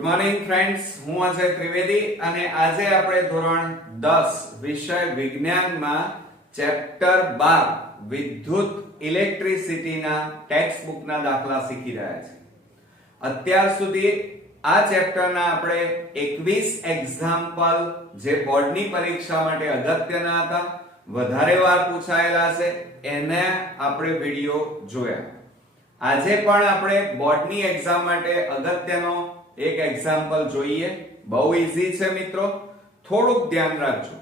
Good morning friends, હું અજય ત્રિવેદી અને આજે આપણે ધોરણ 10 વિષય વિજ્ઞાનમાં ચેપ્ટર 12 વિદ્યુત ઇલેક્ટ્રિસિટીના ટેક્સ્ટ બુકના દાખલા શીખી રહ્યા છીએ. અત્યાર સુધી આ ચેપ્ટરના આપણે 21 એક્ઝામ્પલ જે બોર્ડની પરીક્ષા માટે અગત્યના હતા, વધારે વાર પૂછાયેલા છે, એને આપણે વિડિયો જોયા. આજે પણ આપણે બોર્ડની એક્ઝામ માટે અગત્યનો એક એક્ઝામ્પલ જોઈએ. બહુ ઈઝી છે મિત્રો, થોડુંક ધ્યાન રાખજો.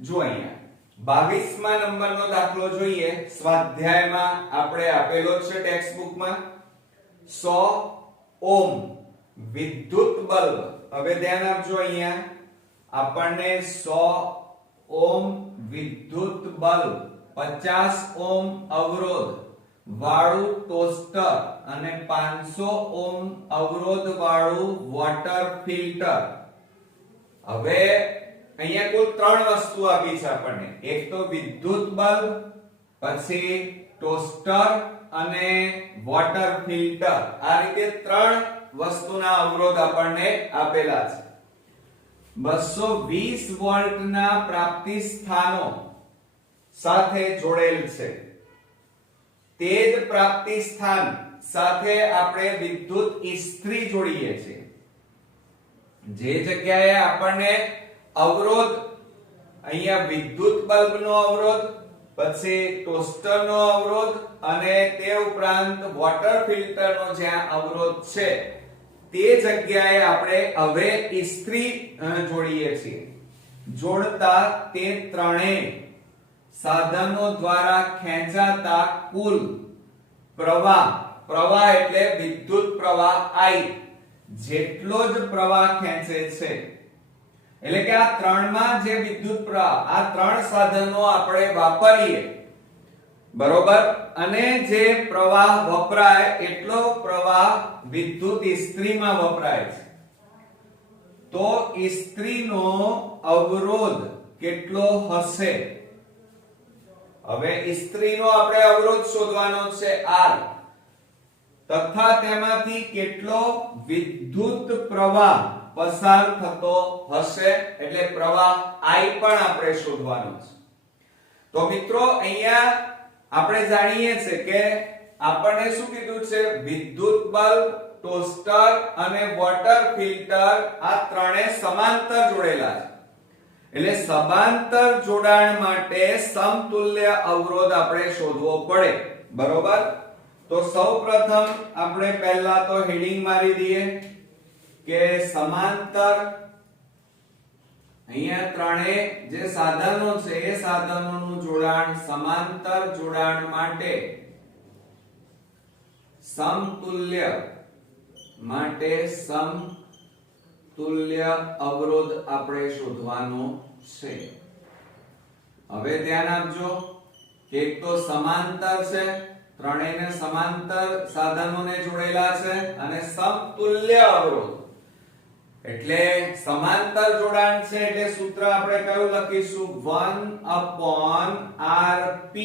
જો અહીંયા 22મા નંબરનો દાખલો જોઈએ. સ્વાધ્યાયમાં આપણે આપેલો છે ટેક્સ્ટ બુકમાં 100 ઓહ્મ વિદ્યુત બલ્બ. હવે ધ્યાન આપજો, અહીંયા આપણને 100 ઓહ્મ વિદ્યુત બલ્બ, 50 ઓહ્મ અવરોધ વાળું ટોસ્ટર અને 500 ઓહ્મ અવરોધ વાળું વોટર ફિલ્ટર. હવે અહીંયા કુલ 3 વસ્તુ આપી છે આપણને. એક તો વિદ્યુત બલ્બ, પછી ટોસ્ટર અને વોટર ફિલ્ટર. આ રીતે 3 વસ્તુના અવરોધ આપણને આપેલા છે. 220 વોલ્ટના પ્રાપ્તિ સ્થાનો સાથે જોડેલ છે. તે જ પ્રાપ્તિ સ્થાન સાથે આપણે વિદ્યુત ઇસ્ત્રી જોડીએ છીએ. જે જગ્યાએ આપણને અવરોધ, અહીંયા વિદ્યુત બલ્બનો અવરોધ, પછી ટોસ્ટરનો અવરોધ અને તે ઉપરાંત વોટર ફિલ્ટરનો જ્યાં અવરોધ છે, તે જગ્યાએ આપણે હવે ઇસ્ત્રી જોડીએ છીએ. જોડતા તે ત્રણેય સાધનો દ્વારા ખેંચાતા કુલ પ્રવાહ એટલે વિદ્યુત પ્રવાહ I જેટલો જ પ્રવાહ ખેંચે છે. એટલે કે આ ત્રણમાં જે વિદ્યુત પ્રવાહ, આ 3 સાધનો આપણે વાપરીએ, બરોબર, અને જે પ્રવાહ વપરાય એટલો પ્રવાહ વિદ્યુત ઇસ્ત્રીમાં વપરાય છે. તો ઇસ્ત્રીનો અવરોધ કેટલો હશે? હવે ઇસ્ત્રીનો આપણે અવરોધ શોધવાનો છે R, તથા તેમાંથી કેટલો વિદ્યુત પ્રવાહ પસાર થતો હશે, એટલે પ્રવાહ I પણ આપણે શોધવાનો છે. તો મિત્રો અહીંયા આપણે જાણીએ છીએ કે આપણને શું કીધું છે? વિદ્યુત બલ્બ, ટોસ્ટર અને વોટર ફિલ્ટર આ ત્રણે સમાંતર જોડેલા છે. એટલે સમાંતર જોડાણ માટે સમતુલ્ય અવરોધ આપણે શોધવો પડે, બરોબર. તો સૌપ્રથમ આપણે પહેલા તો હેડિંગ મારી દઈએ કે સમાંતર. અહીંયા ત્રણેય જે સાધનો છે એ સાધનોનું જોડાણ સમાંતર જોડાણ માટે સમતુલ્ય અવરોધ આપણે શોધવાનો છે. હવે ધ્યાન આપજો કે એક તો સમાંતર છે, ત્રણેયને સમાંતર સાધનોને જોડેલા છે, અને સમતુલ્ય અવરોધ એટલે સમાંતર જોડાણ છે. એટલે સૂત્ર આપણે કયું લખીશું? 1/Rp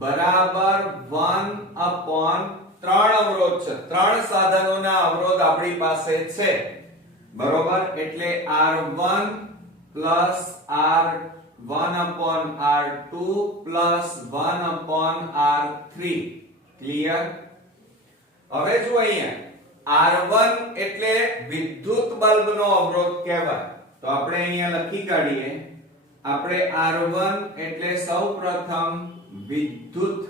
બરાબર 1/3 અવરોધ છે. 3 સાધનોના અવરોધ આપણી પાસે છે, બરોબર. એટલે R1 plus R1/R2 plus 1/R3. Clear? હવે જો અહીંયા R1 એટલે વિદ્યુત બલ્બનો અવરોધ કહેવાય, તો આપણે અહીંયા લખી કાઢીએ. આપણે R1 એટલે સૌપ્રથમ વિદ્યુત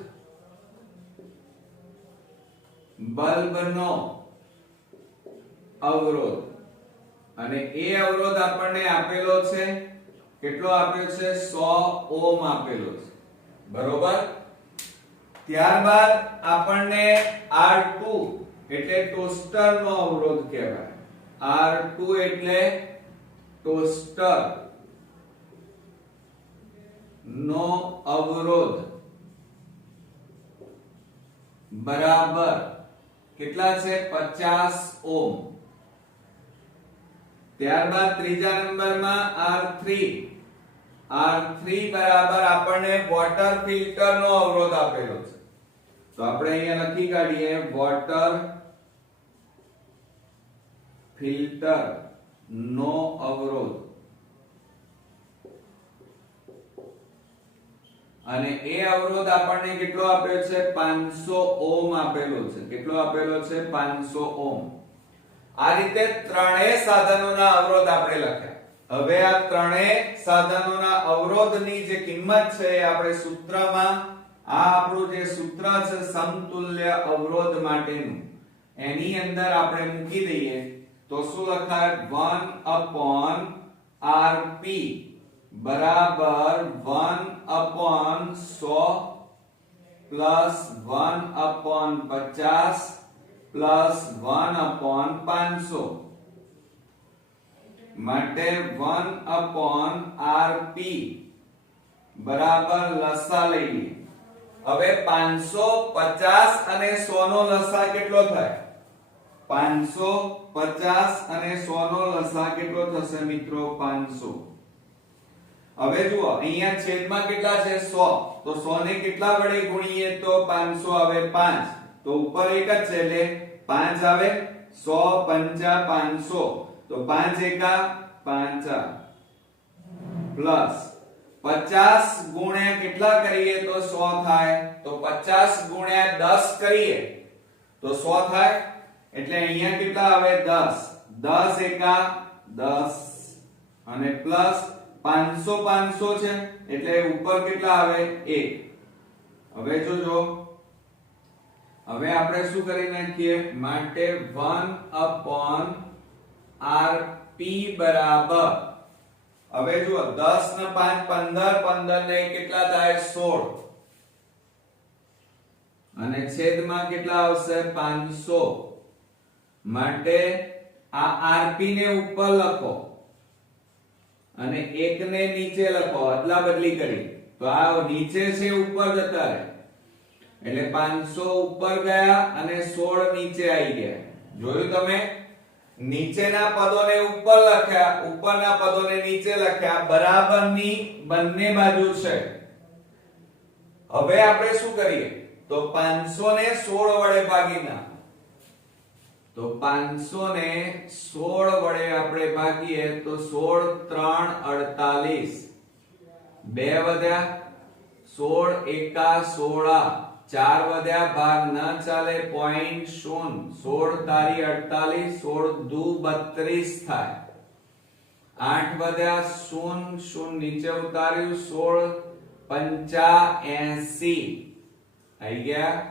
બલ્બનો અવરોધ, અને એ અવરોધ આપણને આપેલો છે. કેટલો આપ્યો છે? 100 ઓહ્મ આપેલો છે, બરોબર. ત્યારબાદ આપણને R2 એટલે ટોસ્ટરનો અવરોધ કહેવાય. R2 એટલે ટોસ્ટર નો અવરોધ બરાબર કેટલા છે? 50 ઓહ્મ. ત્યારબાદ ત્રીજા નંબરમાં R3 બરાબર આપણને વોટર ફિલ્ટરનો અવરોધ આપેલો છે. તો આપણે અહીંયા લખી કાઢીએ વોટર ફિલ્ટર નો અવરોધ અને એ અવરોધ આપણને કેટલો આપ્યો છે 500 ઓહ્મ આપેલો છે કેટલો આપેલો છે 500 ઓહ્મ આ રીતે ત્રણેય સાધનોના અવરોધ આપણે લખ્યા હવે આ ત્રણેય સાધનોના અવરોધની જે કિંમત છે એ આપણે સૂત્રમાં આ આપણું જે સૂત્ર છે સમતુલ્ય અવરોધ માટેનું એની અંદર આપણે મૂકી દઈએ તો શું લખાય 1/rp બરાબર 1/100 પ્લસ 1/50 પ્લસ 1/500 માટે 1/rp બરાબર લસા લઈએ હવે 550 અને 100 નો લસા કેટલો થાય 550 અને 100 નો લસા કેટલો થશે મિત્રો 500 હવે જુઓ અહીંયા છેદમાં કેટલા છે 100 તો 100 ને કેટલા વડે ગુણીએ તો 500 આવે 5 તો ઉપર એક જ છે એટલે 5 આવે 100 5 500 તો 5 એકા 5 પ્લસ 50 ગુણ્યા કેટલા કરીએ તો 100 થાય તો 50 ગુણ્યા 10 કરીએ તો 100 થાય એટલે અહીંયા કેટલા આવે 10 10 એકા 10 અને પ્લસ 500 500 છે એટલે ઉપર કેટલા આવે 1 હવે જોજો હવે આપણે શું કરી નાખીએ માટે 1/rp બરાબર હવે જુઓ 10 ને 5 15 15 ને કેટલા થાય 16 અને છેદમાં કેટલા આવશે 500 માટે આ rp ને ઉપર લખો અને 1 ને નીચે લખો અદલા બદલી કરી તો આ નીચે છે ઉપર જતા રહે એટલે 500 ઉપર ગયા અને 16 નીચે આવી ગયા જોયું તમે નીચેના પદોને ઉપર લખ્યા ઉપરના પદોને નીચે લખ્યા બરાબરની બંને બાજુ છે હવે આપણે શું કરીએ તો 500 ને 16 વડે ભાગી નાખો તો 500 ને 16 વડે આપણે ભાગીએ તો 16 3 48 2 વધ્યા 16 એકા 16 4 વધ્યા ભાગ ન ચાલે પોઈન્ટ 0 16 તારી 48 16 દુ 32 થાય 8 વધ્યા 0 0 નીચે ઉતાર્યું 16 85 આવી ગયા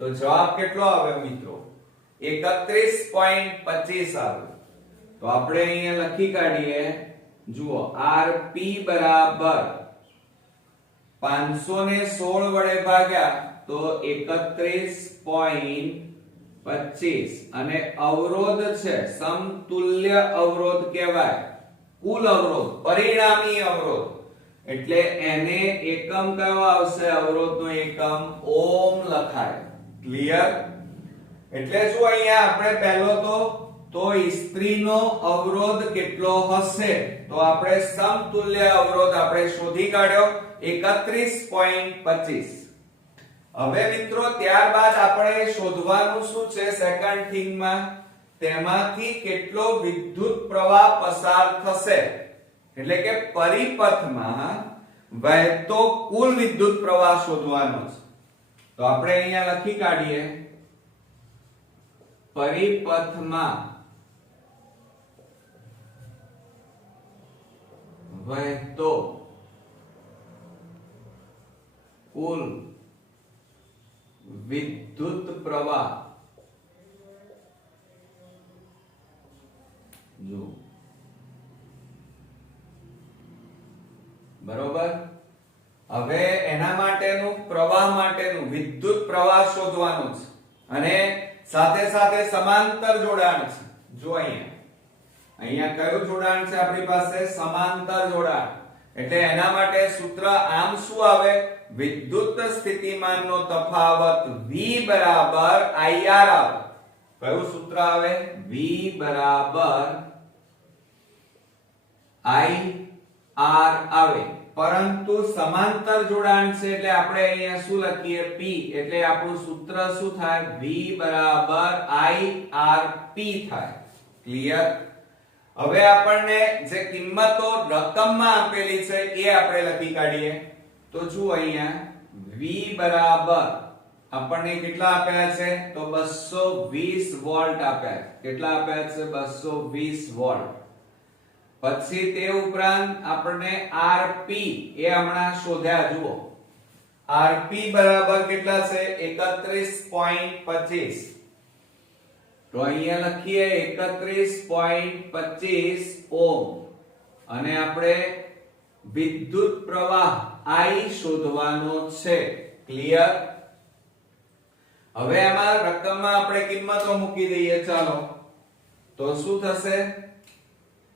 તો જવાબ કેટલો આવ્યો મિત્રો 31.25 આવે તો આપણે અહીંયા લખી કાઢીએ જુઓ rp બરાબર 500 ને 16 વડે ભાગ્યા તો 31.25 અને અવરોધ છે સમતુલ્ય અવરોધ કહેવાય કુલ અવરોધ પરિણામી અવરોધ એટલે એને એકમ કયો આવશે અવરોધનો એકમ ઓહ્મ લખાય ક્લિયર એટલે શું અહીંયા આપણે પહેલો તો ઇસ્ત્રીનો અવરોધ કેટલો હશે તો આપણે સમતુલ્ય અવરોધ આપણે શોધી કાઢ્યો 31.25 હવે મિત્રો ત્યારબાદ આપણે શોધવાનું શું છે સેકન્ડ થિંગમાં તેમાંથી કેટલો વિદ્યુત પ્રવાહ પસાર થશે એટલે કે પરિપથમાં વહેતો કુલ વિદ્યુત પ્રવાહ શોધવાનો છે તો આપણે અહીંયા લખી કાઢીએ પરિપથમાં વહેતો કુલ વિદ્યુત પ્રવાહ જો બરોબર હવે એના માટેનું પ્રવાહ માટેનું વિદ્યુત પ્રવાહ શોધવાનું છે અને સાથે સાથે સમાંતર જોડાણ છે જો અહીંયા કયું જોડાણ છે આપણી પાસે સમાંતર જોડાણ એટલે એના માટે સૂત્ર આમ શું આવે વિદ્યુત સ્થિતિમાનનો તફાવત V બરાબર IR આવે કયું સૂત્ર આવે V બરાબર IR આવે પરંતુ સમાંતર જોડાણ છે એટલે આપણે અહીંયા શું લખીએ P એટલે આપણું સૂત્ર શું થાય V બરાબર IRP થાય ક્લિયર? હવે આપણને જે કિંમતો રકમમાં આપેલી છે એ આપણે લખી કાઢીએ. તો જુઓ અહીંયા V બરાબર આપણને કેટલા આપ્યા છે? તો 220 વોલ્ટ આપ્યા છે. કેટલા આપ્યા છે? 220 વોલ્ટ. પછી તે ઉપરાંત આપણને Rp એ હમણાં શોધ્યા. જુઓ Rp બરાબર કેટલા છે? 31.25. તો અહીંયા લખીએ 31.25 ઓહ્મ. અને આપણે વિદ્યુત પ્રવાહ I શોધવાનો છે. ક્લિયર? હવે આમાં રકમમાં આપણે કિંમતો મૂકી દઈએ. ચાલો તો શું થશે?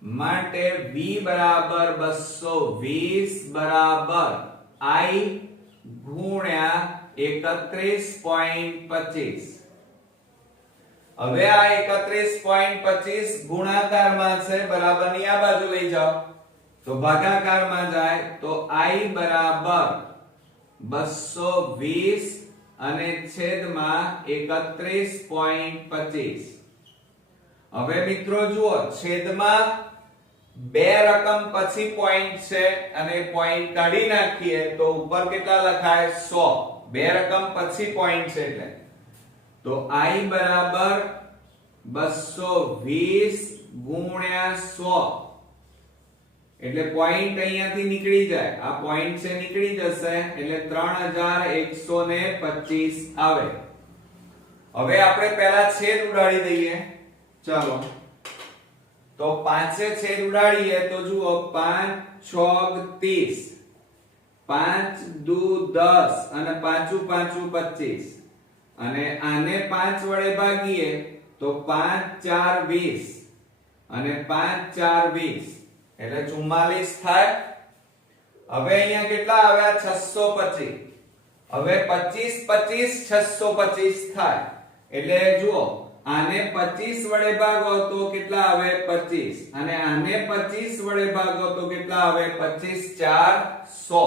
માટે V બરાબર 220 બરાબર I ગુણ્યા 31.25. હવે આ 31.25 ગુણાકારમાં છે, બરાબરની આ બાજુ લઈ જાઓ તો ભાગાકારમાં જાય તો I બરાબર 220 અને છેદમાં 31.25. હવે મિત્રો જુઓ છેદમાં બે રકમ પછી પોઈન્ટ છે અને પોઈન્ટ કાઢી નાખીએ તો ઉપર કેટલા લખાય? 100. બે રકમ પછી પોઈન્ટ છે એટલે તો I બરાબર 220 ગુણ્યા 100 એટલે પોઈન્ટ અહીંયાથી નીકળી જાય. આ પોઈન્ટ છે નીકળી જશે એટલે 3125 આવે. હવે આપણે પહેલા છેદ ઉડાડી દઈએ. ચાલો તો 5 છેદ ઉડાડીએ તો જુઓ 5 6 30, 5 દુ 10 અને 5 5 25 અને આને 5 વડે ભાગીએ તો 5 4 20 અને 5 4 20 એટલે 44 થાય. હવે અહીંયા કેટલા આવ્યા? 625. હવે 25 25 625 થાય. એટલે જુઓ આને 25 વડે ભાગો તો કેટલા આવે? 25. અને આને 25 વડે ભાગો તો કેટલા આવે? 25 4 100.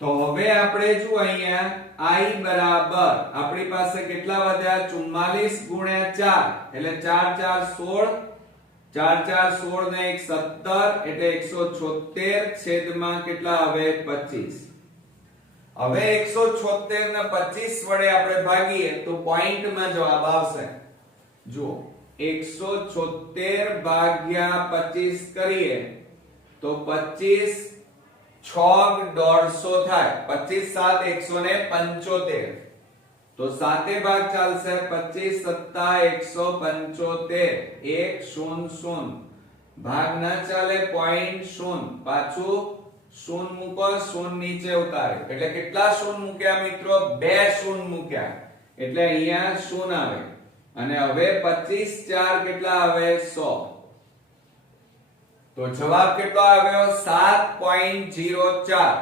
તો હવે આપણે જો અહીંયા I બરાબર આપણી પાસે કેટલા વધ્યા? 44 ગુણ્યા 4 એટલે 4 4 16, 4 4 16 ને 1 17 એટલે 176 છેદમાં કેટલા આવે? 25. હવે 176 ને 25 વડે આપણે ભાગીએ તો પોઈન્ટમાં જવાબ આવશે. જુઓ 176 ભાગ્યા 25 કરીએ તો 25 6 150 થાય. 25 7 175 તો સાતે ભાગ ચાલશે. 25 7 175 1 0 0 ભાગ ના ચાલે. પોઈન્ટ 0 પાછું 0 મૂકો, 0 નીચે ઉતારે એટલે કેટલા 0 મૂક્યા મિત્રો? 2 0 મૂક્યા એટલે અહીંયા 0 આવે. અને હવે 25 4 કેટલા આવે? 100. તો જવાબ કેટલો આવ્યો? 7.04.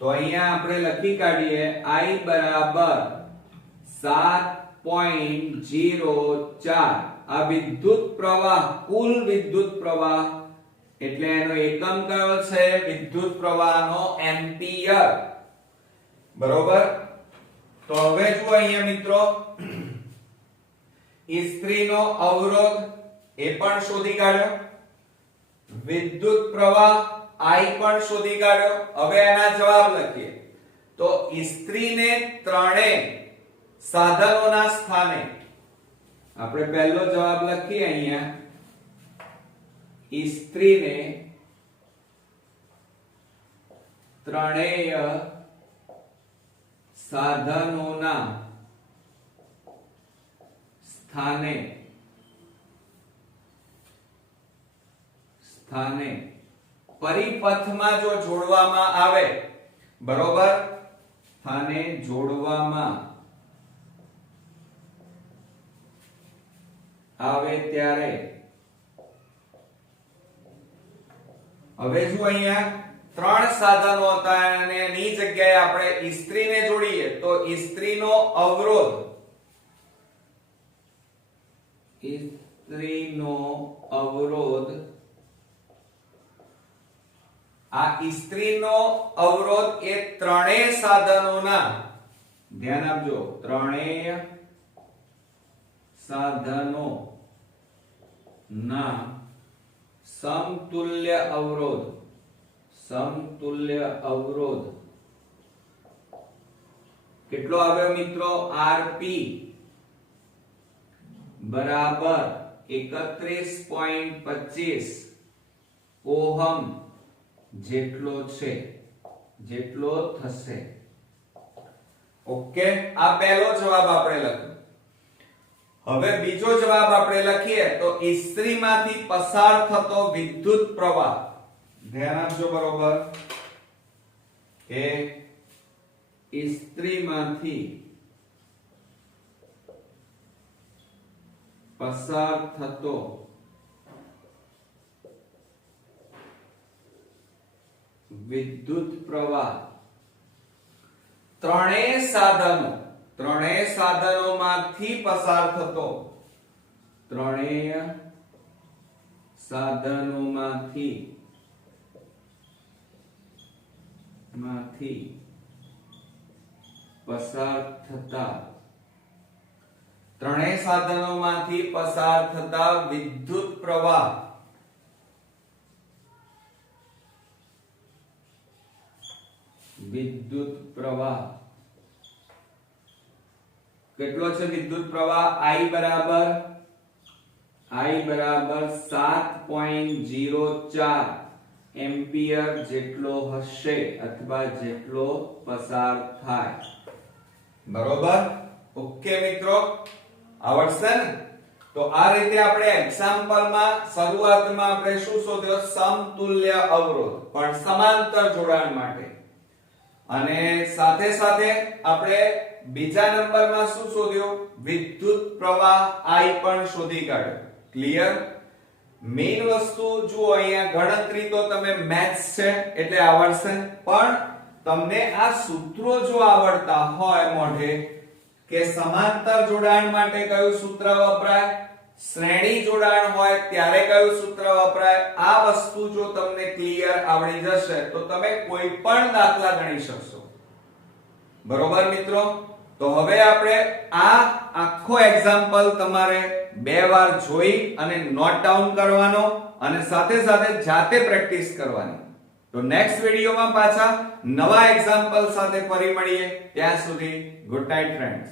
તો અહીંયા આપણે લખી કાઢીએ I બરાબર 7.04. આ વિદ્યુત પ્રવાહ, કુલ વિદ્યુત પ્રવાહ એટલે એનો એકમ કયો છે? વિદ્યુત પ્રવાહનો એમ્પિયર. બરોબર? તો હવે જો અહીંયા મિત્રો ઇસ્ત્રીનો અવરોધ એ પણ શોધી કાઢ્યો, વિદ્યુત પ્રવાહ I પણ શોધી કાઢ્યો. હવે એના જવાબ લખીએ તો ઇસ્ત્રીને ત્રણેય સાધનોના સ્થાને આપણે પહેલો જવાબ લખીએ અહીંયા ઇસ્ત્રીને ત્રણેય સાધનોના સ્થાને પરિપથમાં જો જોડવામાં આવે, બરોબર, સ્થાને જોડવામાં આવે ત્યારે હવે જો અહીંયા ત્રણ સાધનો હતા અને એની જગ્યાએ આપણે ઇસ્ત્રીને જોડીએ તો ઇસ્ત્રીનો અવરોધ આ ઇસ્ત્રીનો અવરોધ એ ત્રણેય સાધનોના, ધ્યાન આપજો, ત્રણેય સાધનો ના સમતુલ્ય અવરોધ કેટલો આવ્યો મિત્રો? Rp બરાબર 31.25 ઓહમ જેટલો થશે. ઓકે, આ પહેલો જવાબ આપણે લખ્યો. હવે બીજો જવાબ આપણે લખીએ તો ઇસ્ત્રીમાંથી પસાર થતો વિદ્યુત પ્રવાહ. ધ્યાન આપજો બરોબર કે ઇસ્ત્રીમાંથી પસાર થતો વિદ્યુત પ્રવાહ ત્રણેય સાધનોમાંથી પસાર થતો ત્રણેય સાધનોમાંથી પસાર થતા વિદ્યુત પ્રવાહ કેટલો છે? વિદ્યુત પ્રવાહ I બરાબર 7.04 એમ્પિયર જેટલો હશે અથવા જેટલો પસાર થાય. બરોબર? ઓકે મિત્રો, આવડશે ને? તો આ રીતે આપણે એક્ઝામ્પલમાં શરૂઆતમાં આપણે શું શોધ્યો? સમતુલ્ય અવરોધ, પણ સમાંતર જોડાણ માટે. અને સાથે સાથે આપણે બીજા નંબરમાં શું શોધ્યો? વિદ્યુત પ્રવાહ I પણ શોધી કાઢ્યો. ક્લિયર? મેઈન વસ્તુ જુઓ, અહીંયા ગણતરી તો તમે મેથ્સ છે એટલે આવડશે, પણ તમને આ સૂત્રો જો આવડતા હોય મોઢે કે સમાંતર જોડાણ માટે કયું સૂત્ર વપરાય, શ્રેણી જોડાણ હોય ત્યારે કયું સૂત્ર વપરાય, આ વસ્તુ જો તમને ક્લિયર આવડી જશે તો તમે કોઈ પણ દાખલા ગણી શકશો. બરોબર મિત્રો? તો હવે આપણે આ આખો એક્ઝામ્પલ તમારે બે વાર જોઈ અને નોટ ડાઉન કરવાનો અને સાથે સાથે જાતે પ્રેક્ટિસ કરવાની. તો નેક્સ્ટ વિડિયોમાં પાછા નવા એક્ઝામ્પલ સાથે ફરી મળીએ. ત્યાં સુધી ગુડ નાઈટ ફ્રેન્ડ્સ.